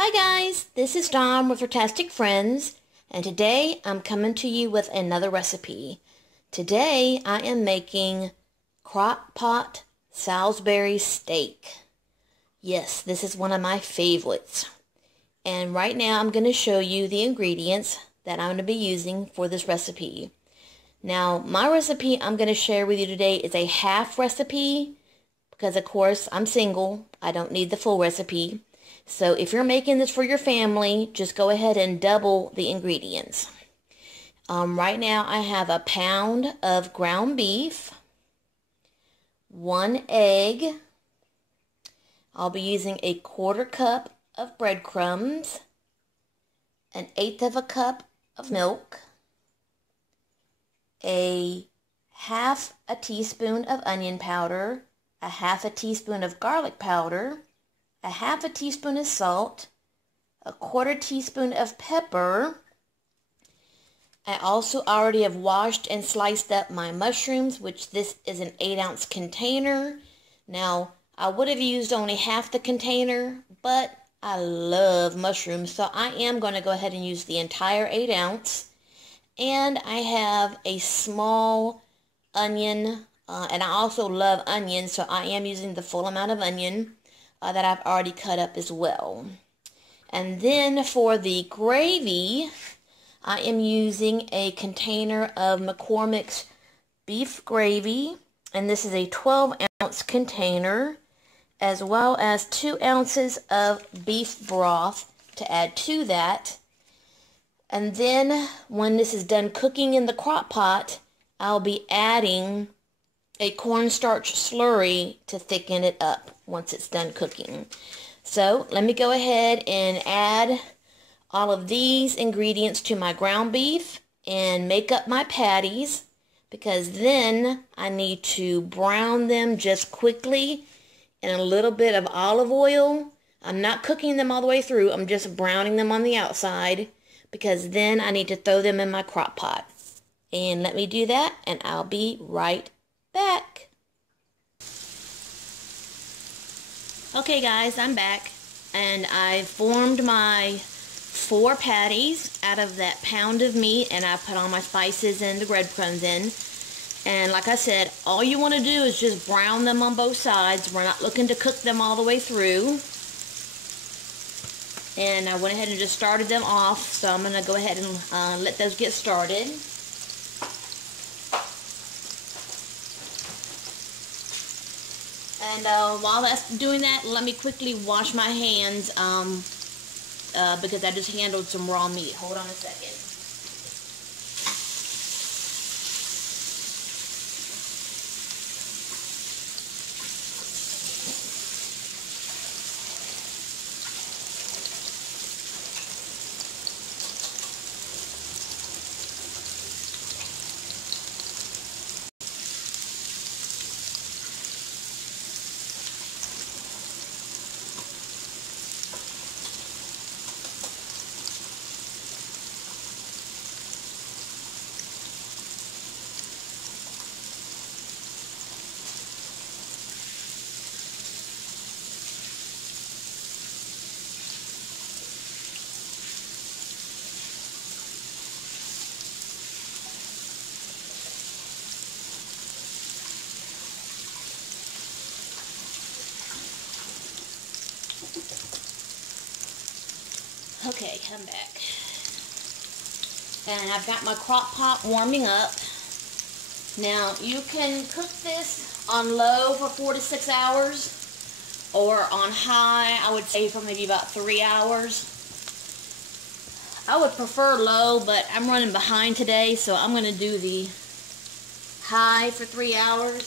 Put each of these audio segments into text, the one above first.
Hi guys, this is Dawn with Furtastic Friends, and today I'm coming to you with another recipe. Today I am making crock-pot Salisbury steak. Yes, this is one of my favorites. And right now I'm going to show you the ingredients that I'm going to be using for this recipe. Now, my recipe I'm going to share with you today is a half recipe because, of course, I'm single. I don't need the full recipe. So if you're making this for your family, just go ahead and double the ingredients. Right now I have a pound of ground beef, 1 egg. I'll be using a 1/4 cup of breadcrumbs, 1/8 of a cup of milk, a 1/2 teaspoon of onion powder, a 1/2 teaspoon of garlic powder, a 1/2 teaspoon of salt, a 1/4 teaspoon of pepper. I also already have washed and sliced up my mushrooms, which this is an 8-ounce container. Now, I would have used only half the container, but I love mushrooms, so I am going to go ahead and use the entire 8-ounce. And I have a small onion, and I also love onions, so I am using the full amount of onion that I've already cut up as well. And then for the gravy, I am using a container of McCormick's beef gravy, and this is a 12-ounce container, as well as 2 ounces of beef broth to add to that. And then when this is done cooking in the crock pot, I'll be adding a cornstarch slurry to thicken it up once it's done cooking. So let me go ahead and add all of these ingredients to my ground beef and make up my patties, because then I need to brown them just quickly in a little bit of olive oil. I'm not cooking them all the way through. I'm just browning them on the outside, because then I need to throw them in my crock pot. And let me do that, and I'll be right back. Okay guys, I'm back, and I formed my 4 patties out of that pound of meat, and I put all my spices and the breadcrumbs in. And like I said, all you want to do is just brown them on both sides. We're not looking to cook them all the way through. And I went ahead and just started them off, so I'm going to go ahead and let those get started. And while that's doing that, let me quickly wash my hands because I just handled some raw meat. Hold on a second. Okay, I'm back. And I've got my crock pot warming up. Now, you can cook this on low for 4 to 6 hours, or on high, I would say for maybe about 3 hours. I would prefer low, but I'm running behind today, so I'm going to do the high for 3 hours.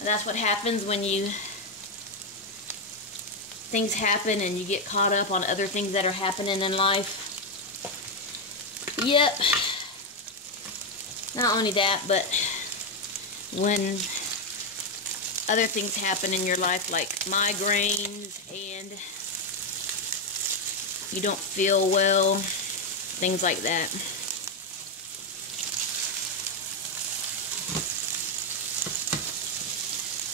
And that's what happens when things happen and you get caught up on other things that are happening in life. Yep. Not only that, but when other things happen in your life, like migraines, and you don't feel well, things like that.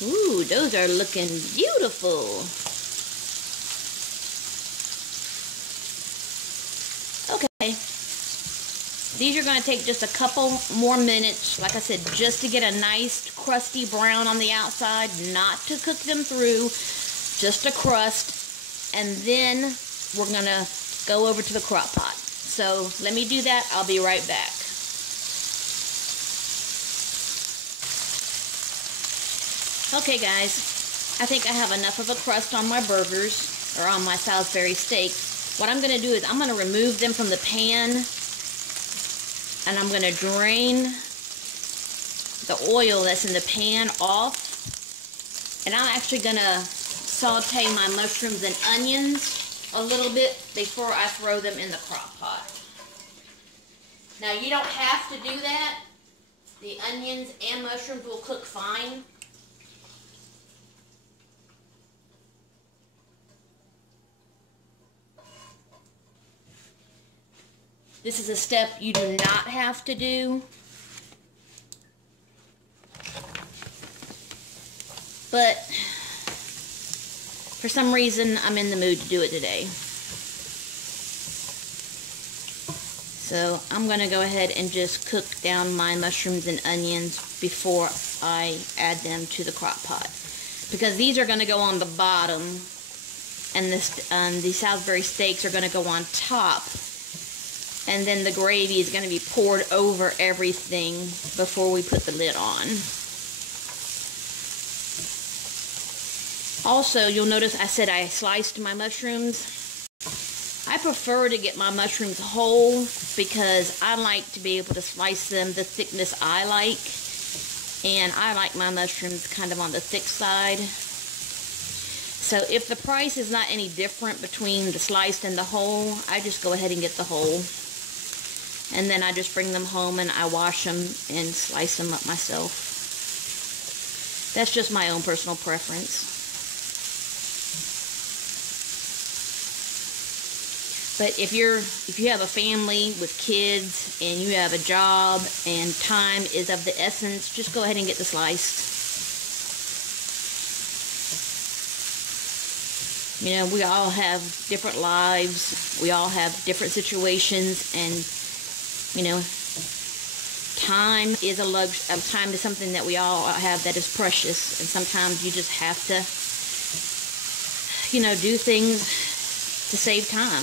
Ooh, those are looking beautiful. Okay. These are going to take just a couple more minutes, like I said, just to get a nice crusty brown on the outside, not to cook them through, just a crust, and then we're going to go over to the crock pot. So let me do that. I'll be right back. Okay guys, I think I have enough of a crust on my burgers, or on my Salisbury steak. What I'm going to do is I'm going to remove them from the pan, and I'm going to drain the oil that's in the pan off, and I'm actually going to saute my mushrooms and onions a little bit before I throw them in the crock pot. Now you don't have to do that. The onions and mushrooms will cook fine. This is a step you do not have to do. But for some reason, I'm in the mood to do it today. So I'm going to go ahead and just cook down my mushrooms and onions before I add them to the crock pot. Because these are going to go on the bottom, and the Salisbury steaks are going to go on top. And then the gravy is going to be poured over everything before we put the lid on. Also, you'll notice I said I sliced my mushrooms. I prefer to get my mushrooms whole because I like to be able to slice them the thickness I like. And I like my mushrooms kind of on the thick side. So if the price is not any different between the sliced and the whole, I just go ahead and get the whole. And then I just bring them home and I wash them and slice them up myself. That's just my own personal preference. But if you have a family with kids and you have a job and time is of the essence, just go ahead and get the sliced. You know, we all have different lives. We all have different situations, and you know, time is time is something that we all have that is precious, and sometimes you just have to, you know, do things to save time.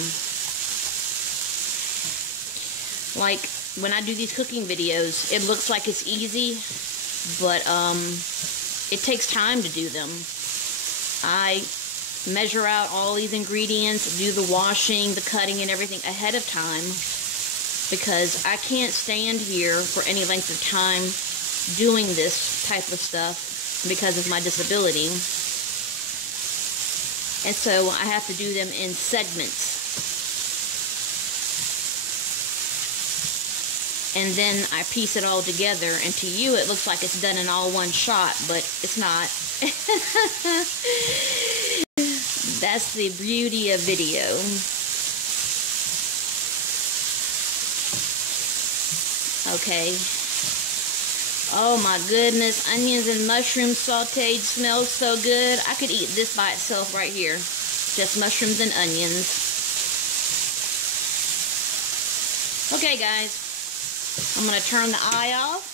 Like when I do these cooking videos, it looks like it's easy, but it takes time to do them. I measure out all these ingredients, do the washing, the cutting, and everything ahead of time, because I can't stand here for any length of time doing this type of stuff because of my disability. And so I have to do them in segments. And then I piece it all together, and to you it looks like it's done in all one shot, but it's not. That's the beauty of video. Okay. Oh my goodness, onions and mushrooms sauteed smells so good. I could eat this by itself right here. Just mushrooms and onions. Okay guys, I'm going to turn the eye off.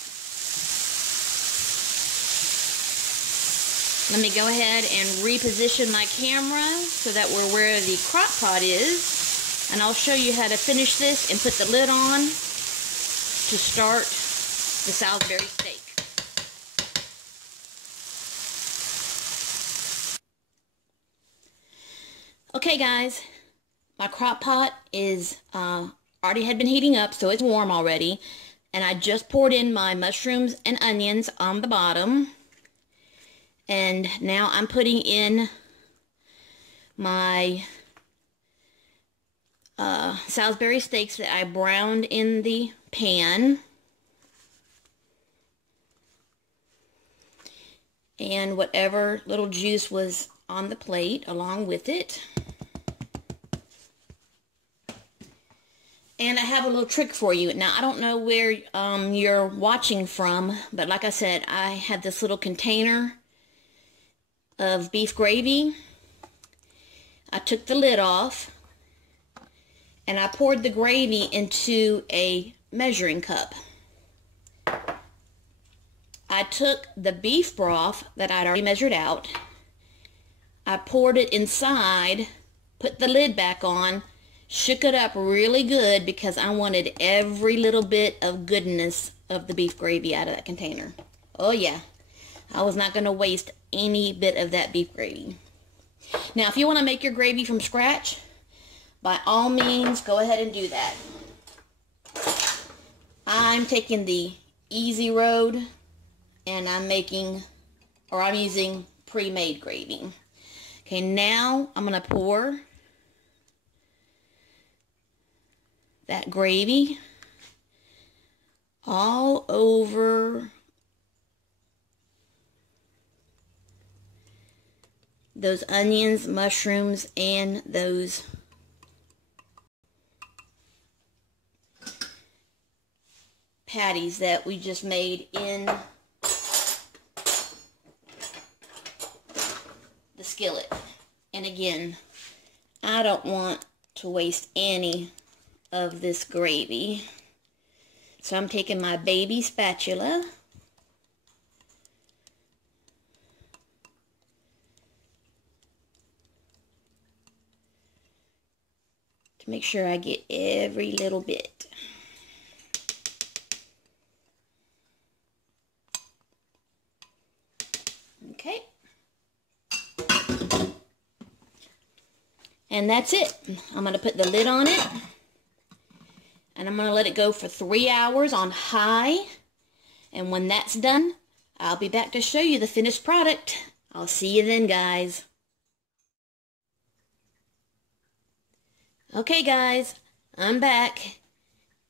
Let me go ahead and reposition my camera so that we're where the crock pot is. And I'll show you how to finish this and put the lid on to start the Salisbury steak. Okay guys, my crock pot is already had been heating up, so it's warm already. And I just poured in my mushrooms and onions on the bottom. And now I'm putting in my Salisbury steaks that I browned in the pan. And whatever little juice was on the plate along with it. And I have a little trick for you. Now, I don't know where you're watching from, but like I said, I had this little container of beef gravy. I took the lid off, and I poured the gravy into a measuring cup. I took the beef broth that I'd already measured out. I poured it inside, put the lid back on, shook it up really good because I wanted every little bit of goodness of the beef gravy out of that container. Oh yeah, I was not going to waste any bit of that beef gravy. Now, if you want to make your gravy from scratch, by all means, go ahead and do that. I'm taking the easy road, and I'm using pre-made gravy. Okay, now I'm going to pour that gravy all over those onions, mushrooms, and those patties that we just made in the skillet. And again, I don't want to waste any of this gravy. So I'm taking my baby spatula to make sure I get every little bit. Okay. And that's it. I'm going to put the lid on it. And I'm going to let it go for 3 hours on high. And when that's done, I'll be back to show you the finished product. I'll see you then, guys. Okay, guys, I'm back.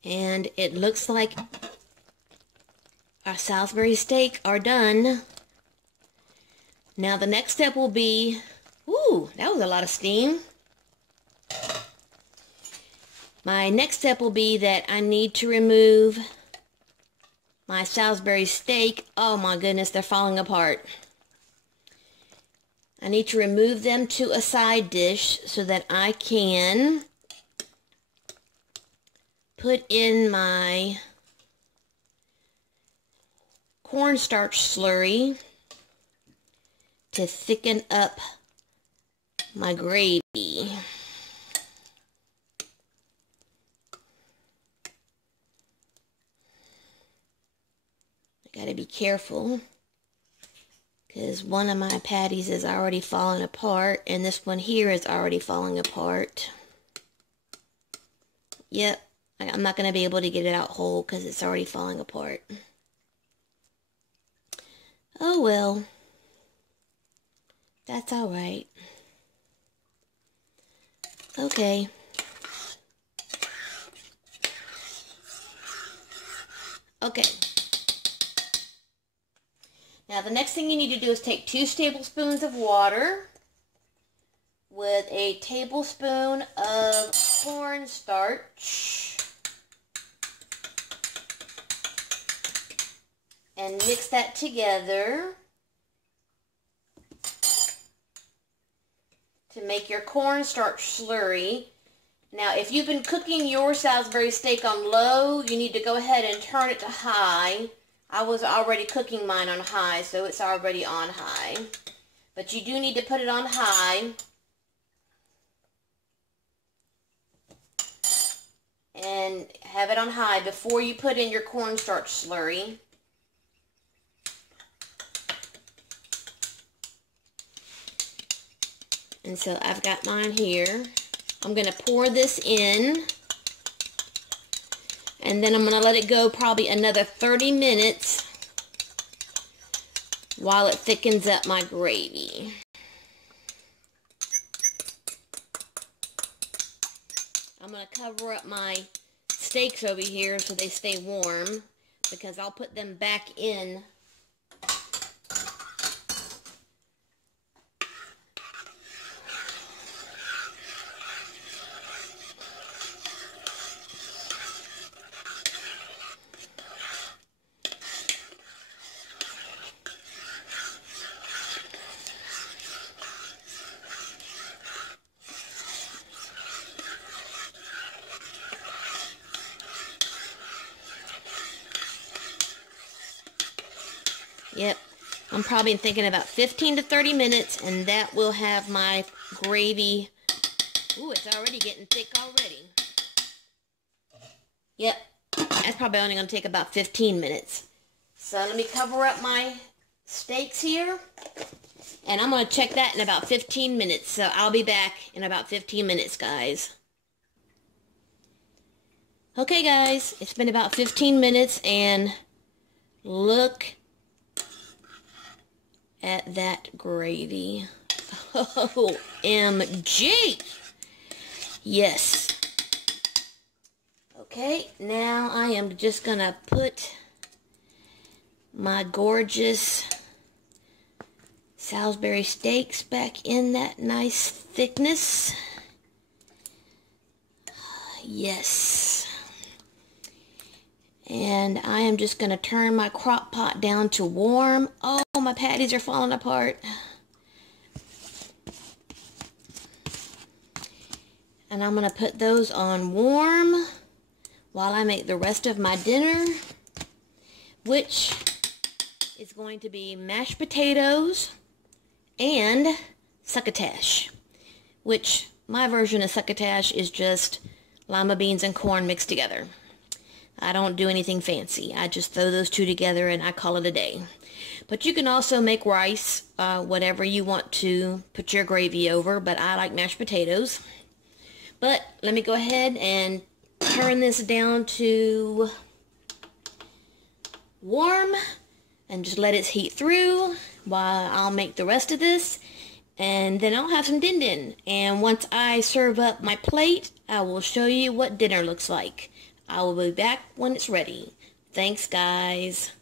And it looks like our Salisbury steak are done. Now the next step will be, ooh, that was a lot of steam. My next step will be that I need to remove my Salisbury steak. Oh my goodness, they're falling apart. I need to remove them to a side dish so that I can put in my cornstarch slurry to thicken up my gravy. Gotta be careful because one of my patties is already falling apart and this one here is already falling apart. Yep, I'm not gonna be able to get it out whole because it's already falling apart. Oh well, that's alright. Okay. Okay. Now the next thing you need to do is take 2 tablespoons of water with a tablespoon of cornstarch and mix that together to make your cornstarch slurry. Now if you've been cooking your Salisbury steak on low, you need to go ahead and turn it to high. I was already cooking mine on high, so it's already on high. But you do need to put it on high. And have it on high before you put in your cornstarch slurry. And so I've got mine here. I'm going to pour this in. And then I'm going to let it go probably another 30 minutes while it thickens up my gravy. I'm going to cover up my steaks over here so they stay warm because I'll put them back in Yep, I'm probably thinking about 15 to 30 minutes, and that will have my gravy. Ooh, it's already getting thick already. Yep, that's probably only going to take about 15 minutes. So let me cover up my steaks here, and I'm going to check that in about 15 minutes. So I'll be back in about 15 minutes, guys. Okay, guys, it's been about 15 minutes, and look at that gravy. OMG! Yes. Okay, now I am just gonna put my gorgeous Salisbury steaks back in that nice thickness. Yes. And I am just going to turn my crock pot down to warm. Oh, my patties are falling apart. And I'm going to put those on warm while I make the rest of my dinner, which is going to be mashed potatoes and succotash, which my version of succotash is just lima beans and corn mixed together. I don't do anything fancy. I just throw those two together and I call it a day. But you can also make rice, whatever you want to put your gravy over, but I like mashed potatoes. But let me go ahead and turn this down to warm and just let it heat through while I'll make the rest of this. And then I'll have some din din. And once I serve up my plate, I will show you what dinner looks like. I will be back when it's ready. Thanks, guys.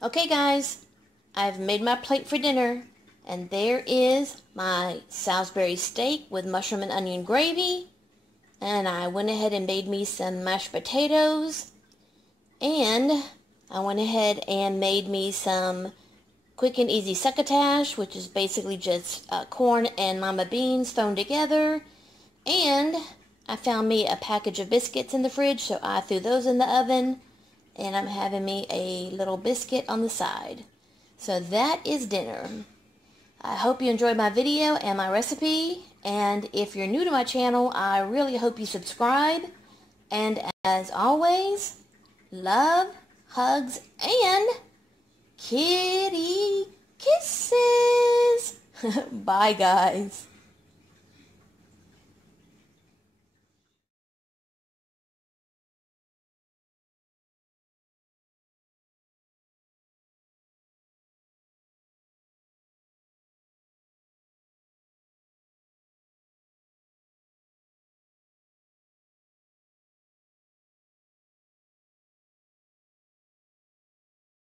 Okay, guys, I've made my plate for dinner, and there is my Salisbury steak with mushroom and onion gravy, and I went ahead and made me some mashed potatoes, and I went ahead and made me some quick and easy succotash, which is basically just corn and lima beans thrown together. And I found me a package of biscuits in the fridge, so I threw those in the oven, and I'm having me a little biscuit on the side. So that is dinner. I hope you enjoyed my video and my recipe, and if you're new to my channel, I really hope you subscribe. And as always, love, hugs, and kitty kisses. Bye, guys.